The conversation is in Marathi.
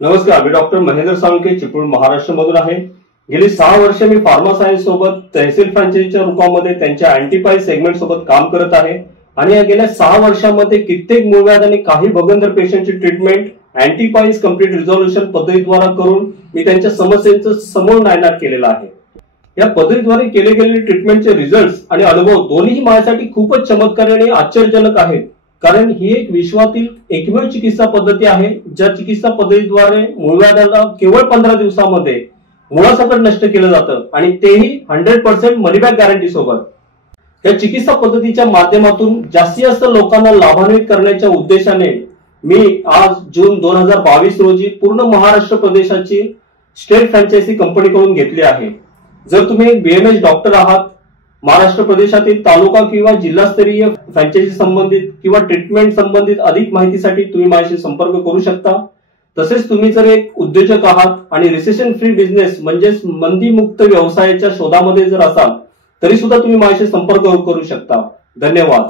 नमस्कार, मी डॉक्टर महेंद्र साळुंखे चिपळूण महाराष्ट्र मधून आहे। गेली 6 वर्ष मी फार्मा सायन्स सोबत तहसील फ्रँचायझीच्या रूपामध्ये त्यांच्या अँटीपाय सेगमेंट सोबत काम करत आहे आणि या गेल्या 6 वर्षांमध्ये कित्येक मूळव्याध आणि काही भगंदर पेशंटची ट्रीटमेंट अँटीपायज कंप्लीट रिझोल्युशन पद्धतीद्वारे करून मी त्यांच्या समस्येचं समूळ नायनाट केलेला आहे। या पद्धतीद्वारे केले गेलेले ट्रीटमेंटचे रिझल्ट्स आणि अनुभव दोन्ही माझ्यासाठी खूपच चमत्कारी आणि आश्चर्यजनक आहेत, कारण ही एक विश्वातील एकमेव चिकित्सा पद्धती आहे ज्या चिकित्सा पद्धतीद्वारे मूळव्याधाला केवळ 15 दिवसांमध्ये मुळासकट नष्ट केलं जातं आणि तेही 100% मनी बॅक गॅरंटी सोबत। या चिकित्सा पद्धतीच्या माध्यमातून जास्तीत जास्त लोकांना लाभान्वित करण्याच्या उद्देशाने मी आज जून 2022 रोजी पूर्ण महाराष्ट्र प्रदेशाची स्टेट फ्रँचायझी कंपनीकडून घेतली आहे। जर तुम्ही एक BMS डॉक्टर आहात, महाराष्ट्र प्रदेशातील तालुका किंवा जिल्हास्तरीय फ्रँचायझी संबंधित किंवा ट्रीटमेंट संबंधित अधिक माहितीसाठी तुम्ही माझ्याशी संपर्क करू शकता। तसेच तुम्ही जर एक उद्योजक आहात आणि रिसेशन फ्री बिझनेस म्हणजेच मंदीमुक्त व्यवसायाच्या शोधामध्ये जर असाल तरी सुद्धा तुम्ही माझ्याशी संपर्क करू शकता। धन्यवाद।